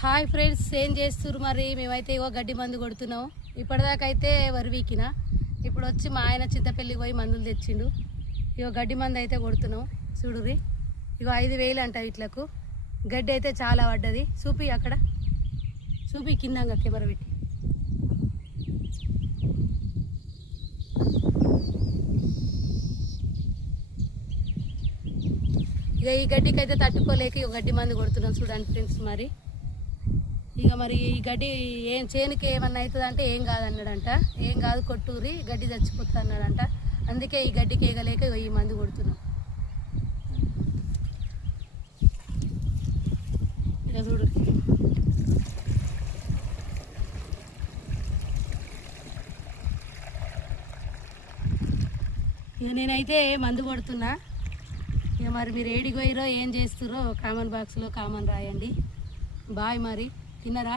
Hi friends, ఏం చేస్తున్నారు? మరి మేమైతే ఇగో గడ్డి మందు కొడుతున్నాం. ఇప్పటిదాకా అయితే వరివీకిన, ఇప్పుడు వచ్చి మా ఆయన చింతపల్లికి పోయి మందులు తెచ్చిండు. ఇగో గడ్డి మందు అయితే కొడుతున్నాం. చూడుర్రి, ఇగో 5,000 అంట ఇట్లకు. గడ్డి అయితే చాలా పడ్డది. చూపి అక్కడ, చూపి కిందంగా కెమెరా పెట్టి. ఇక ఈ గడ్డికి అయితే తట్టుకోలేక ఇక గడ్డి మందు కొడుతున్నాం. చూడండి ఫ్రెండ్స్, మరి ఈ గడ్డి ఏం చేనుకి ఏమన్నా అవుతుంది అంటే ఏం కాదన్నాడంట. ఏం కాదు, కొట్టూరి గడ్డి చచ్చిపోతుంది అన్నాడంట. అందుకే ఈ గడ్డికి ఏగలేక ఈ మందు కొడుతున్నాం. ఇక చూడు, ఇక నేనైతే మందు కొడుతున్నా. ఇక మరి మీరు ఏడికి పోయిరో ఏం చేస్తురో కామెంట్ బాక్స్లో కామెంట్ రాయండి. బాయ్. మరి తిన్నారా?